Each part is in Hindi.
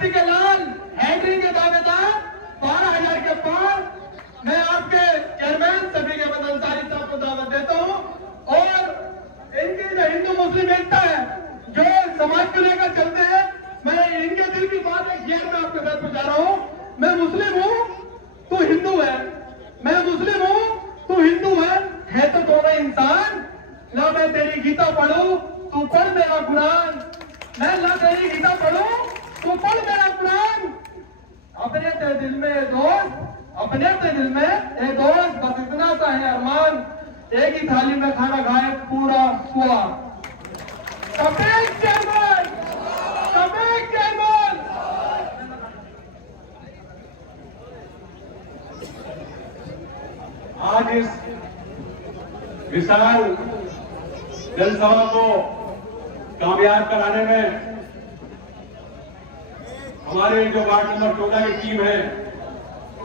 प्रगति के लाल, हैट्रिक के दावेदार, 12,000 के पार। मैं आपके चेयरमैन शफीक अहमद अंसारी साहब को दावत देता हूं और इनकी जो हिंदू मुस्लिम एकता है, जो समाज को लेकर चलते हैं, मैं इनके दिल की बात एक शेर में आपके साथ पहुंचा रहा हूं। मैं मुस्लिम हूं, तू हिंदू है। मैं मुस्लिम हूं, तू हिंदू है तो दोनों इंसान। ना मैं तेरी गीता पढ़ूं, तू पढ़ मेरा कुरान। मैं ना तेरी गीता पढ़ूं, तू पढ़ मेरा कुरान। अपने तेरे दिल में दोस्त, अपने तेरे दिल में ए दोस्त, बस इतना सा है अरमान, एक ही थाली में खाना खाए पूरा स्वाद। Kabir chairman, Kabir chairman. आज इस विशाल जनसभा को कामयाब कराने में हमारे जो वार्ड नंबर 14 की टीम है,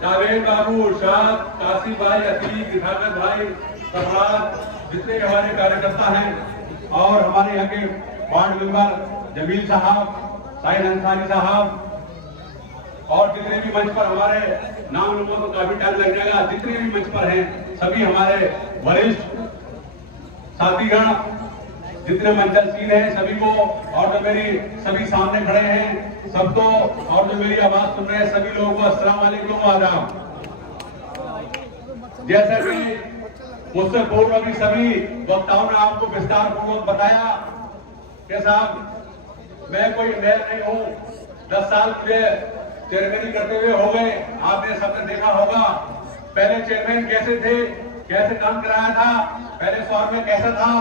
जावेद बाबू, शाद, कासिम भाई, अतीक, दिखाकर भाई, सरफराज, जितने हमारे कार्यकर्ता हैं और हमारे यहाँ के वार्ड मेंबर जमील साहब, साहिल अंसारी साहब और जितने भी मंच पर हमारे नाम लोगों को काफी टाइम लग जाएगा, जितने भी मंच पर हैं सभी हमारे वरिष्ठ साथीगण, जितने मंचलसीन हैं सभी को, और जो मेरी सभी सामने खड़े हैं सबको, और जो मेरी आवाज सुन रहे हैं सभी लोगों को अस्सलाम वालेकुम आदाब। जैसे कि मुझसे पूर्व भी सभी वक्ताओं ने आपको विस्तार पूर्वक बताया कि साहब मैं कोई नया नहीं हूं, 10 साल मुझे चेयरमैनी करते हुए हो गए। आपने सबने देखा होगा पहले चेयरमैन कैसे थे, कैसे काम कराया था, पहले शहर में कैसा था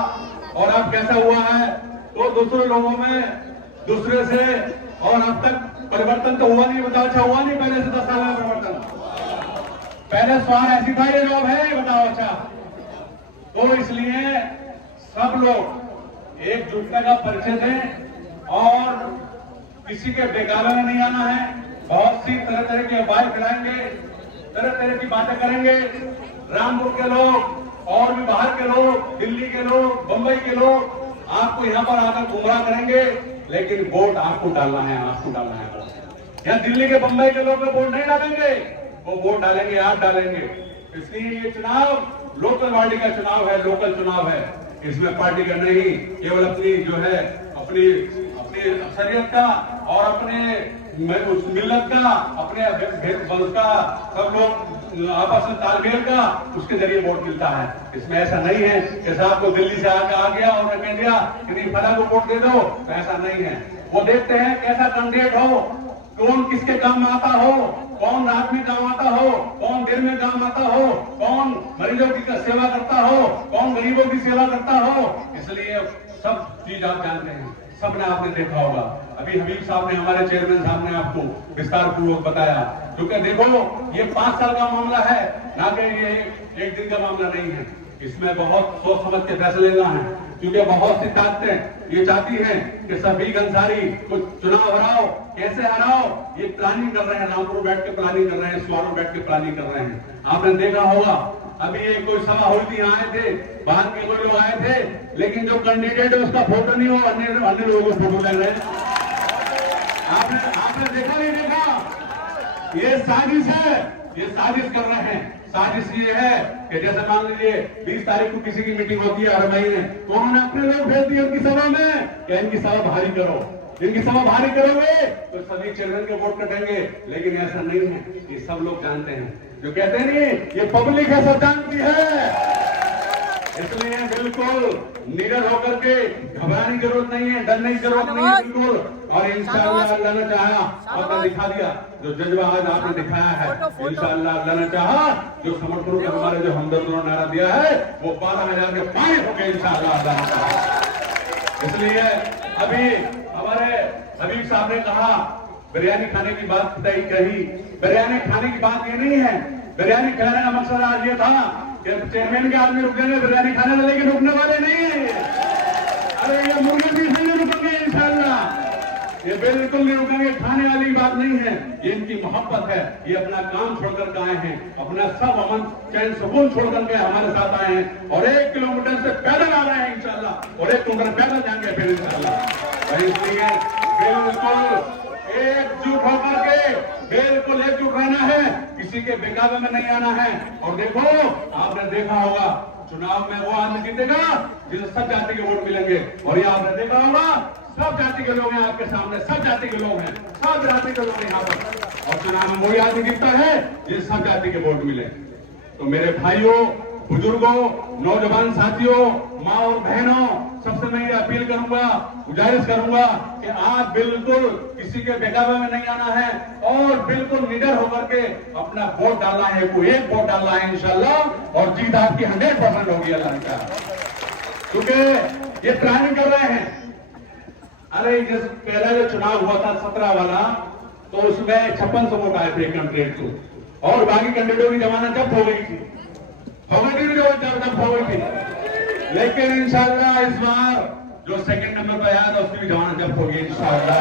और अब कैसा हुआ है। तो दूसरे लोगों में दूसरे से और अब तक परिवर्तन तो हुआ नहीं, बताओ अच्छा हुआ नहीं पहले से 10 साल में परिवर्तन? पहले स्वार ऐसी था, ये जॉब है, बताओ अच्छा। तो इसलिए सब लोग एकजुटता का परिचय दें और किसी के बेगाना में नहीं आना है। बहुत सी तरह तरह की अफवाहें फैलाएंगे, तरह तरह की बातें करेंगे। रामपुर के लोग और भी बाहर के लोग, दिल्ली के लोग, बंबई के लोग आपको यहाँ पर आकर गुमराह करेंगे, लेकिन वोट आपको डालना है, आपको डालना है। यहाँ दिल्ली के बंबई के लोग वोट नहीं डालेंगे, वो वोट डालेंगे, आप डालेंगे। इसलिए ये चुनाव लोकल बॉडी का चुनाव है, लोकल चुनाव है। इसमें पार्टी का नहीं, केवल अपनी जो है अपनी अक्सरियत का और अपने उस मिल्लत का, अपने वंश का, सब लोग आपस में तालमेल का, उसके जरिए वोट मिलता है। इसमें ऐसा नहीं है कि साहब को दिल्ली से आके आ गया और कह दिया कि नहीं फला को वोट दे दो, तो ऐसा नहीं है। वो देखते हैं कैसा कैंडिडेट हो, कौन किसके काम आता हो, कौन रात में काम आता हो, कौन दिन में काम आता हो, कौन मरीजों की सेवा करता हो, कौन गरीबों की सेवा करता हो। इसलिए सब चीज आप जानते हैं, सबने आपने देखा होगा। अभी हबीब साहब ने, हमारे चेयरमैन साहब ने आपको विस्तार पूर्वक बताया, क्योंकि देखो ये 5 साल का मामला है, ना कि ये 1 दिन का मामला नहीं है। इसमें बहुत सोच समझ के फैसले लेना है, क्योंकि बहुत सी ताकतें ये चाहती हैं कि शफीक अंसारी को चुनाव हराओ, कैसे हराओ, ये प्लानिंग कर रहे हैं। रामपुर बैठ के प्लानिंग कर रहे हैं, स्वारों बैठ के प्लानिंग कर रहे हैं। आपने देखा होगा अभी एक कोई सभा हुई थी, आए थे, बाहर के कोई लोग आए थे, लेकिन जो कैंडिडेट है उसका फोटो नहीं हो, अन्य लोगों को फोटो लग रहे हैं। आपने देखा नहीं देखा? ये साजिश है, ये साजिश कर रहे हैं। साजिश ये है कि जैसे मान लीजिए 20 तारीख को किसी की मीटिंग होती है हर महीने, तो उन्होंने अपने लोग भेज दिए उनकी सभा में कि इनकी सभा भारी करो। जिनकी सभा भारी करोगे तो सभी चेयरमैन के वोट कटेंगे, लेकिन ऐसा नहीं है। ये सब लोग जानते हैं, जो कहते हैं नहीं ये पब्लिक है, सब जानती है। इसलिए बिल्कुल निडर होकर के घबराने की जरूरत नहीं है, डरने की जरूरत नहीं है बिल्कुल। और इंशाअल्लाह अल्लाह ने चाहा, आपने दिखा दिया जो जज्बा आज आपने दिखाया है। इंशाअल्लाह अल्लाह ने चाहा, जो समर्थकों ने हमारे जो हमदर्दों ने नारा दिया है वो 12,000 के पार हो गए इंशाअल्लाह अल्लाह ने चाहा। इसलिए अभी हमारे हबीब साहब ने कहा बिरयानी खाने की बात कही। बिरयानी खाने की बात ये नहीं है, बिरयानी खाने का मकसद आज ये था कि चेयरमैन के आदमी रुकेंगे बिरयानी खाने में, लेकिन रुकने वाले नहीं। अरे ये मुर्गे भी नहीं रुकेंगे इंशाअल्लाह, ये बिल्कुल नहीं रुकेंगे। खाने वाली बात नहीं है, ये इनकी मोहब्बत है। ये अपना काम छोड़कर के आए हैं, अपना सब अमन चैन सुकून छोड़कर के हमारे साथ आए हैं, और 1 किलोमीटर से पैदल आ रहे हैं इंशाअल्लाह, और 1 किलोमीटर पैदल जाएंगे फिर इंशाअल्लाह। इसलिए बिल्कुल एकजुट होकर के बिल्कुल एकजुट रहना है, किसी के बेकाबे में नहीं आना है। और देखो, आपने देखा होगा चुनाव में वो आदमी जीतेगा जिसे सब जाति के वोट मिलेंगे। और ये आपने देखा होगा सब जाति के लोग हैं आपके सामने, सब जाति के लोग हैं, सब जाति के लोग हैं यहाँ पर। और चुनाव में वही आदमी जीतता है जिसे सब जाति के वोट मिले। तो मेरे भाइयों, बुजुर्गों, नौजवान साथियों, माँ और बहनों, सबसे मैं ये अपील करूंगा, गुजारिश करूंगा कि आप बिल्कुल किसी के बेगावे में नहीं आना है और बिल्कुल निडर होकर के अपना वोट डालना है। कोई एक वोट डालना है इंशाल्लाह, और जीत आपकी 100% होगी अल्लाह का, क्योंकि ये प्लानिंग कर रहे हैं। अरे जिस पहला जो चुनाव हुआ था 17 वाला, तो उसमें 5600 वोट आए थे कैंडिडेट को, और बाकी कैंडिडेटों की जमानत जब्त हो गई थी, जब्त हो गई थी। लेकिन इंशाल्लाह इस बार जो सेकंड नंबर पर आया था उसकी भी जमानत जब्त होगी इंशाल्लाह।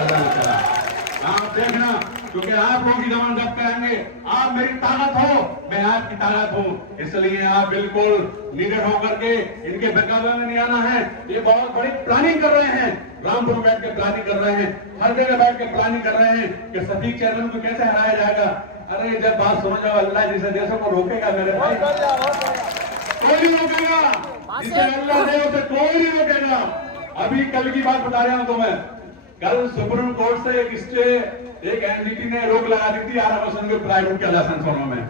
आप देखना, क्योंकि आप लोग की जमानत जब्त करेंगे। आप मेरी ताकत हो, मैं आपकी ताकत हूं, इसलिए आप बिल्कुल निडर होकर के इनके बेकाबे में नहीं आना है। ये बहुत बड़ी प्लानिंग कर रहे हैं, रामपुर बैठ के प्लानिंग कर रहे हैं, हर जगह बैठ के प्लानिंग कर रहे हैं कि सतीश चेयरमैन को कैसे हराया जाएगा। अरे जब बात सुनो, जाओ, अल्लाह जिसे देशों को रोकेगा मेरे भाई, कोई नहीं रोकेगा, जिसे अल्लाह दे उसे कोई नहीं रोकेगा। अभी कल की बात बता रहा हूं तुम्हें, कल सुप्रीम कोर्ट से एक एनजीटी ने रोक लगा दी थी आरक्षण के प्राइवेट के लाइसेंसों में।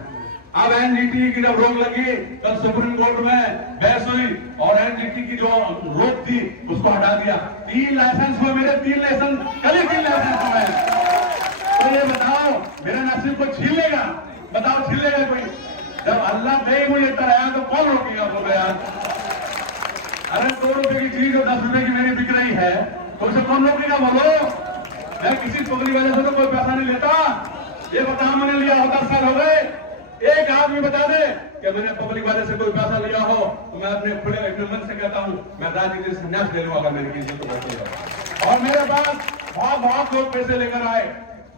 अब एनजीटी की जब रोक लगी तब सुप्रीम कोर्ट में बहस हुई और एनजीटी की जो रोक थी उसको हटा दिया। 3 लाइसेंस हुए मेरे, 3 लाइसेंस कल ही 3 लाइसेंस हुए। तो ये बताओ मेरा नसीब को छीन लेगा? बताओ छीन लेगा कोई? जब अल्लाह नहीं मुझे कराया तो कौन रोकेगा? बोलो यार, अरे 2 रुपए की चीज और 10 रुपए की मेरी बिक रही है तो उसे कौन रोकेगा? बोलो, मैं किसी पगली वजह से तो कोई पैसा नहीं लेता। ये बताओ मैंने लिया हो 10 साल हो गए, एक आदमी बता दे कि मैंने पब्लिक वाले से कोई पैसा लिया हो तो मैं अपने खुले अपने मन से कहता हूं मैं राजनीति से संन्यास ले लूं अगर मैंने किसी को पैसे लिया। और मेरे पास बहुत लोग पैसे लेकर आए।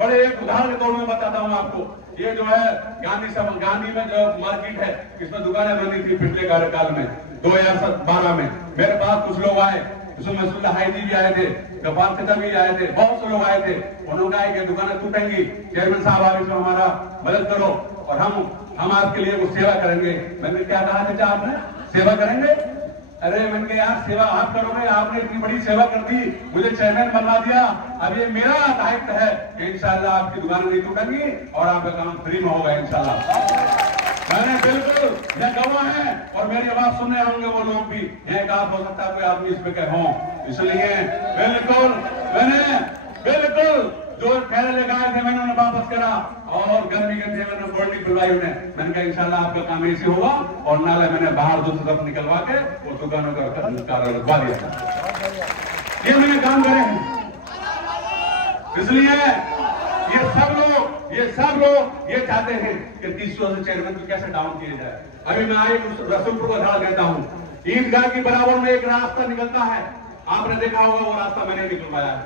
बड़े एक उदाहरण के तौर में बताता हूं आपको। ये जो है गांधी में जो मार्केट है, इसमें दुकानें बनी थी पिछले कार्यकाल में 2012 में। मेरे पास कुछ लोग आए, उसमें सुल्ला हाई जी भी आए थे, कपाल खता भी आए थे, बहुत से लोग आए थे। उन्होंने कहा कि दुकानें टूटेंगी, चेयरमैन साहब आप इसमें हमारा मदद करो और हम आपके लिए कुछ सेवा करेंगे। मैंने क्या कहा था, आपने सेवा करेंगे? अरे मैंने कहा यार सेवा आप करोगे, आपने इतनी बड़ी सेवा कर दी, मुझे चेयरमैन बनवा दिया, अब ये मेरा दायित्व है कि इंशाल्लाह आपकी दुकानें नहीं टूटेंगी और आपका काम फ्री में होगा इंशाल्लाह। मैंने बिल्कुल, मैं गवाह है और मेरी आवाज सुनने होंगे वो लोग भी। एक आप हो सकता है कोई आदमी इसमें कहे हों, इसलिए बिल्कुल मैंने बिल्कुल जो पहले लगाए थे मैंने उन्हें वापस करा और गर्मी के थे मैंने बोर्डी खुलवाई उन्हें। मैंने कहा इंशाल्लाह आपका काम ऐसे होगा और नाले मैंने बाहर दूसरी तरफ निकलवा के वो दुकानों का लगवा दिया था। ये मैंने काम करे हैं, इसलिए ये सब लोग ये चाहते हैं कि 300 से चेयरमैन को कैसे डाउन किया जाए। अभी मैं आए रसूलपुर का उदाहरण देता हूँ। ईदगाह की बराबर में एक रास्ता निकलता है, आपने देखा होगा, वो रास्ता मैंने निकलवाया है।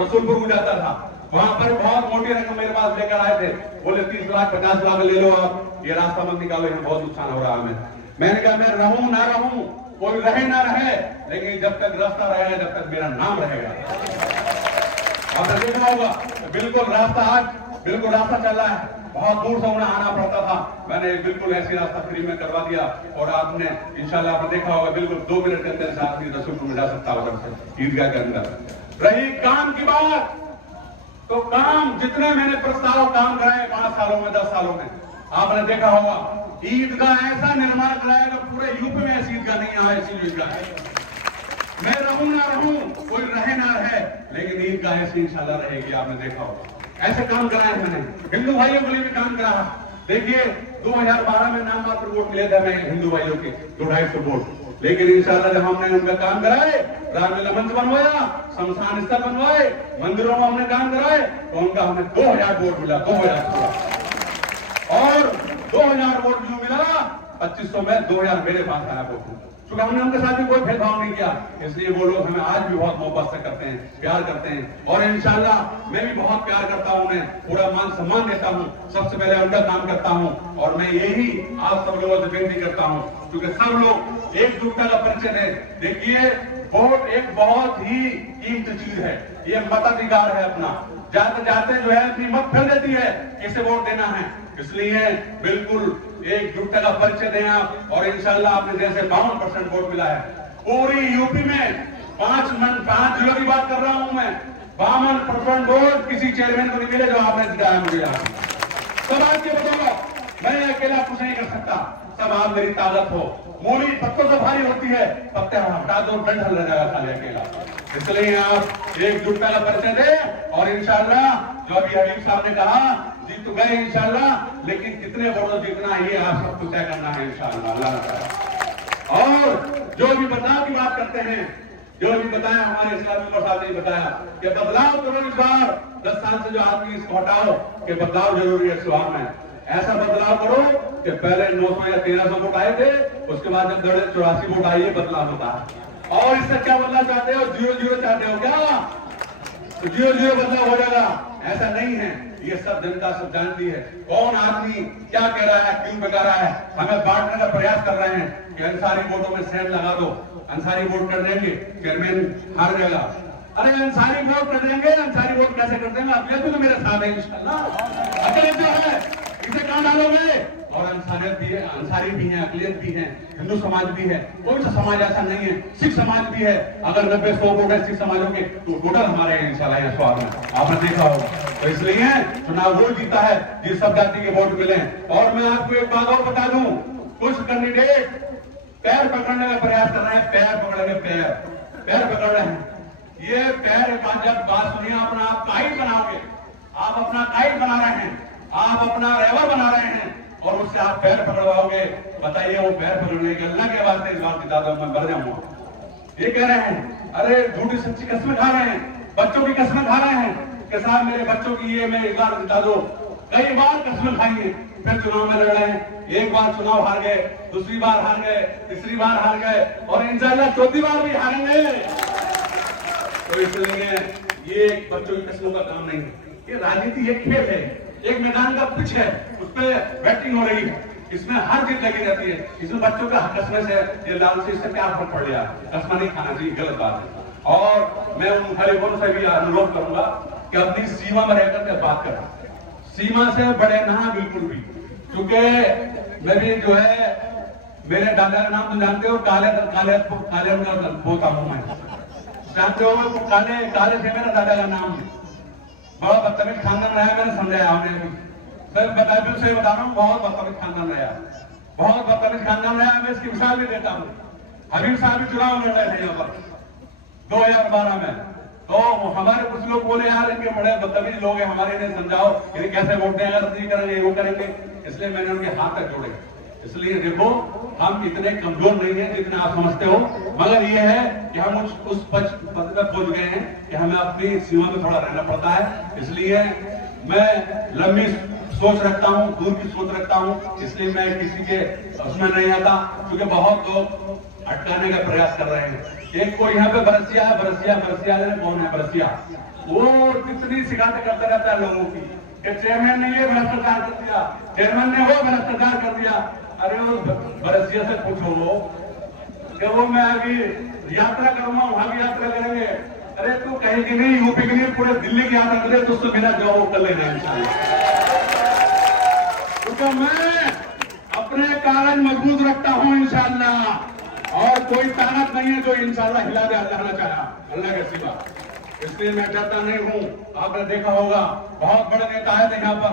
रसूलपुर में जाता था, वहां पर बहुत मोटी रकम मेरे पास लेकर आए थे, बोले 30 लाख 50 लाख ले लो आप, ये रास्ता मत निकालो, यहाँ बहुत नुकसान हो रहा है हमें। मैंने कहा मैं रहूं ना रहूं, कोई रहे ना रहे, लेकिन जब तक रास्ता रहेगा जब तक मेरा नाम रहेगा। आपने देखा होगा बिल्कुल रास्ता चल रहा है, बहुत दूर से उन्हें आना पड़ता था, मैंने बिल्कुल ऐसी रास्ता फ्री में करवा दिया और आपने इंशाल्लाह आपने देखा होगा बिल्कुल 2 मिनट के अंदर से आदमी रसूलपुर में जा सकता होगा ईदगाह के अंदर। रही काम की बात, तो काम जितने मैंने प्रस्ताव काम कराए 5 सालों में 10 सालों में, आपने देखा होगा ईदगाह ऐसा निर्माण कराएगा पूरे यूपी में ऐसी ईदगाह नहीं है, ऐसी ईदगाह है। मैं रहूं ना रहूं, कोई रहे ना रहे, लेकिन ईदगाह ऐसी इंशाल्लाह रहेगी। आपने देखा होगा ऐसे काम कराए मैंने, हिंदू भाइयों के लिए भी काम करा। देखिए 2012 में नाम मात्र वोट मिले थे मैं हिंदू भाइयों के 200-250 वोट, लेकिन इंशाल्लाह जब हमने उनका काम कराए, रामलीला मंच बनवाया, शमशान स्थल बनवाए, मंदिरों में हमने काम कराए, तो उनका हमें 2000 वोट मिला, 2000 और 2000 वोट जो मिला 2500 में 2000 मेरे पास आया वोट, क्योंकि हमने उनके साथ भी कोई भेदभाव नहीं किया। इसलिए वो लोग हमें आज भी बहुत मोहब्बत से करते हैं, प्यार करते हैं और इंशाल्लाह मैं भी बहुत प्यार करता हूं, उन्हें पूरा मान सम्मान देता हूं। सबसे पहले उनका काम करता हूं और मैं यही आप सब लोगों से विनती करता हूं, क्योंकि सब लोग एकजुटता का परिचय दें। देखिए वोट एक बहुत ही कीमती चीज है, ये मताधिकार है अपना। जाते जाते जो है अपनी मत फेर देती है, किसे वोट देना है। इसलिए बिल्कुल एकजुटता का परिचय दें आप, और इंशाल्लाह आपने जैसे 52% वोट मिला है पूरी यूपी में। 5 जिलों की बात कर रहा हूं मैं, 52% वोट किसी चेयरमैन को नहीं मिले जो आपने दिखाया मुझे यहाँ। सब आपके बताओ, मैं अकेला कुछ नहीं कर सकता, सब आप मेरी ताकत हो। मूली पत्तों से भारी होती है, पत्ते हटा दो डंडल रह जाएगा खाली अकेला। इसलिए आप एकजुटता का परिचय दें, और इंशाल्लाह जो अभी हबीब साहब ने कहा जीत तो गए इंशाल्लाह, लेकिन कितने वोटों जीतना ये आप सबको तय करना है इंशाल्लाह अल्लाह। और जो भी बदलाव की बात करते हैं, जो भी बताया हमारे इस्लामी साहब ने बताया कि बदलाव करो इस बार, 10 साल से जो आदमी इसको हटाओ कि बदलाव जरूरी है इस्लाम में। ऐसा बदलाव करो कि पहले 900 या 1300 वोट आए थे, उसके बाद जब 84 वोट आए, बदलाव होता है। और इससे क्या बदलाव चाहते हो? 0-0 चाहते हो क्या? तो 0-0 बदलाव हो जाएगा, ऐसा नहीं है। ये सब जनता सब जानती है कौन आदमी क्या कह रहा है, क्यों बता रहा है। हमें बांटने का प्रयास कर रहे हैं कि अंसारी वोटों में सेंध लगा दो, अंसारी वोट कर देंगे, चेयरमैन हार जाएगा। अरे अंसारी वोट कर देंगे, अंसारी वोट कैसे कर देंगे? अब ये तो मेरे साथ है इंशाल्लाह। अकेले जो है इसे कहां डालोगे? और अंसारियत भी है, अंसारी भी है, अकलियत भी है, हिंदू समाज भी है, कोई सा समाज ऐसा नहीं है, सिख समाज भी है। अगर 90-100 वोट है सिख समाजों के, तो टोटल हमारे हैं इंशाल्लाह यहाँ स्वाद में, आपने देखा होगा। तो इसलिए चुनाव वो जीता है जिस सब जाति के वोट मिले। और मैं आपको एक बात और बता दूं, कुछ कैंडिडेट पैर पकड़ने का प्रयास कर रहे हैं, पैर पकड़ेंगे, पैर पकड़ रहे हैं। ये पैर जब बात सुनिए, अपना आप काइट बनाओगे, आप अपना काइट बना रहे हैं, आप अपना रेवर बना रहे हैं, और उससे आप पैर पकड़वाओगे। बताइए वो पैर पकड़ने के अल्लाह के वास्ते इस बात की दादा मैं मर जाऊंगा। ये कह रहे हैं, अरे झूठी सच्ची कसमें खा रहे हैं, बच्चों की कसमें खा रहे हैं कि साहब मेरे बच्चों की ये मैं इस बार जिता दो। कई बार कसमें खाई है, फिर चुनाव में लड़ रहे हैं। एक बार चुनाव हार गए, दूसरी बार हार गए, तीसरी बार हार गए, और इंशाल्लाह चौथी बार भी हारेंगे। तो इसलिए ये बच्चों की कसमों का काम नहीं है, ये राजनीति एक खेल है, एक मैदान का पिच है, उसपे बैटिंग हो रही है, इसमें हर चीज लगी रहती है। इसमें बच्चों का कसमे से ये लाल से इससे क्या फर्क पड़ गया? कसमा नहीं खाना चाहिए, गलत बात है। और मैं उन गरीबों से भी अनुरोध करूंगा कि अपनी सीमा में रहकर के बात करें, सीमा से बड़े ना बिल्कुल भी। क्योंकि मैं भी जो है, मेरे दादा का नाम तो जानते हो, काले बोता हूं मैं, जानते हो, काले थे मेरा दादा का नाम। बड़ा बदतमीज खानदान रहा, मैंने समझाया हमने सर बताया, से बता रहा हूँ, बहुत बदतमीज खानदान रहा, बहुत बदतमीज खानदान रहा। मैं इसकी मिसाल भी देता हूँ। हबीब साहब भी चुनाव लड़ रहे थे यहाँ पर 2012 में, तो हमारे कुछ लोग बोले यार इनके बड़े बदतमीज लोग हैं, हमारे इन्हें समझाओ इन्हें कैसे वोट दें, अगर नहीं करेंगे वो करेंगे। इसलिए मैंने उनके हाथ तक जोड़े। इसलिए देखो हम इतने कमजोर नहीं है जितने आप समझते हो, मगर ये है कि हम उस पद पर पहुंच गए हैं कि हमें अपनी सीमा में थोड़ा रहना पड़ता है। इसलिए मैं लंबी सोच रखता हूं, दूर की सोच रखता हूं, इसलिए मैं किसी के उसमें नहीं आता, क्योंकि बहुत लोग अटकाने का प्रयास कर रहे हैं। एक कोई यहाँ पे बरसिया कौन है बरसिया, वो कितनी शिकायत करता रहता है लोगों की कि चेयरमैन ने ये भ्रष्टाचार कर दिया, चेयरमैन ने वो भ्रष्टाचार कर दिया। अरे वो बरसिया से पूछो कि वो मैं अभी यात्रा करूंगा, वहां भी यात्रा करेंगे। अरे तू कहीं की नहीं, यूपी की नहीं, पूरे दिल्ली की यात्रा करे, तो उससे मेरा जो वो कर लेना इंशाल्लाह। तो मैं अपने कागज मजबूत रखता हूं इंशाल्लाह, और कोई ताकत नहीं है जो इंशाल्लाह हिला दे अल्लाह ने चाहा, अल्लाह के सिवा। इसलिए मैं डरता नहीं हूं। आपने देखा होगा बहुत बड़े नेता आए थे यहाँ पर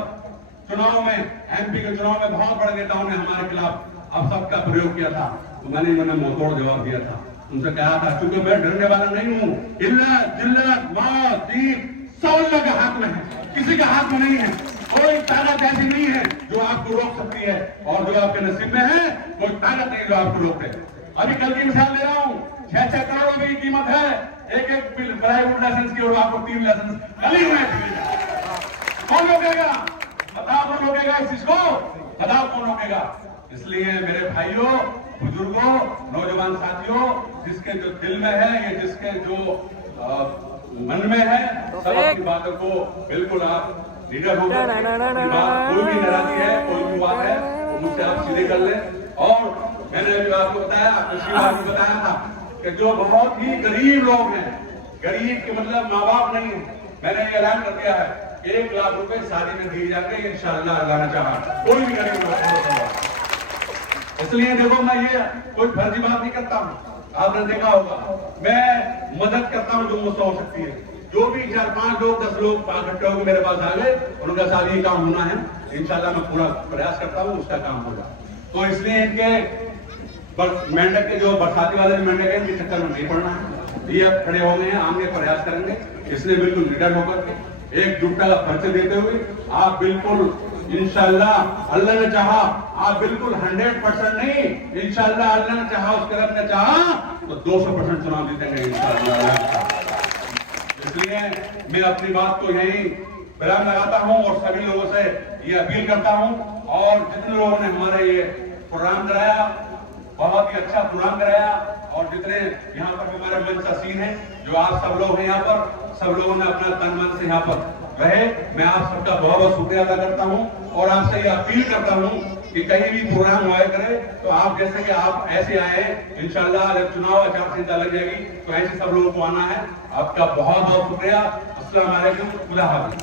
चुनाव में, एमपी के चुनाव में बहुत बड़े नेताओं ने हमारे खिलाफ अब सबका प्रयोग किया था, तो मैंने मुंहतोड़ जवाब दिया था, उनसे कहा था, क्योंकि मैं डरने वाला नहीं हूँ। इल्लत जिल्लत मौत जीत सब अल्लाह के हाथ में है, किसी के हाथ में नहीं है। कोई ताकत ऐसी नहीं है जो आपको रोक सकती है, और जो आपके नसीब में है कोई ताकत नहीं जो आपको रोक दे। अभी कल की मिसाल ले रहा हूँ, 6-6 करोड़ रुपए की कीमत है एक ड्राइविंग लाइसेंस की, और आपको 3 लाइसेंस कल ही हुए। कौन रोकेगा? बताओ कौन रोकेगा इस चीज को? बताओ कौन रोकेगा? इसलिए मेरे भाइयों, बुजुर्गों, नौजवान साथियों, जिसके जो दिल में है, ये जिसके जो मन में है, सब अपनी बातों को बिल्कुल आप लीडर हो, कोई भी नाराजगी है, कोई भी बात है, तो मुझसे आप सीधे कर ले। और मैंने जो आपको बताया, आपको बताया था कि जो बहुत ही गरीब लोग हैं, गरीब के मतलब माँ बाप नहीं है, मैंने ये ऐलान कर दिया है, 1 लाख रुपए शादी में दिए जाएंगे इंशाअल्लाह, अल्लाह ने चाहा। कोई भी गरीब नहीं होगा। इसलिए देखो, मैं ये कोई फर्जी बात नहीं करता हूँ, आपने देखा होगा मैं मदद करता हूँ जो मुझसे हो सकती है। जो भी 4-5 लोग 10 लोग इकट्ठे होकर मेरे पास आ गए, उनका साथ ये काम होना है इंशाल्लाह, मैं पूरा प्रयास करता हूँ उसका काम होगा। तो इसलिए इनके मेंढक के जो बरसाती वाले मेंढक है, इनके चक्कर में नहीं पड़ना है। ये अब खड़े हो गए हैं, आगे प्रयास करेंगे, इसलिए बिल्कुल निडर होकर एकजुटता का परिचय देते हुए आप बिल्कुल इंशाअल्लाह, अल्लाह ने चाहा आप बिल्कुल 100% नहीं, इंशाअल्लाह अल्लाह ने चाहा, उसके रब ने चाहा तो 200% चुनाव जीतेंगे इंशाअल्लाह। इसलिए मैं अपनी बात को यही विराम लगाता हूं और सभी लोगों से ये अपील करता हूं, और जितने लोगों ने हमारे ये प्रोग्राम कराया, बहुत ही अच्छा प्रोग्राम कराया, और जितने यहाँ पर हमारे मंच का सीन है, जो आप सब लोग हैं यहाँ पर, सब लोगों ने अपना तन मन से यहाँ पर रहे, मैं आप सबका बहुत बहुत शुक्रिया अदा करता हूँ। और आपसे ये अपील करता हूँ कि कहीं भी प्रोग्राम हुआ करे तो आप जैसे कि आप ऐसे आए, इंशाल्लाह जब चुनाव आचार संहिता लग जाएगी तो ऐसे सब लोगों को आना है। आपका बहुत बहुत शुक्रिया। अस्सलाम वालेकुम, खुदा हाफिज़।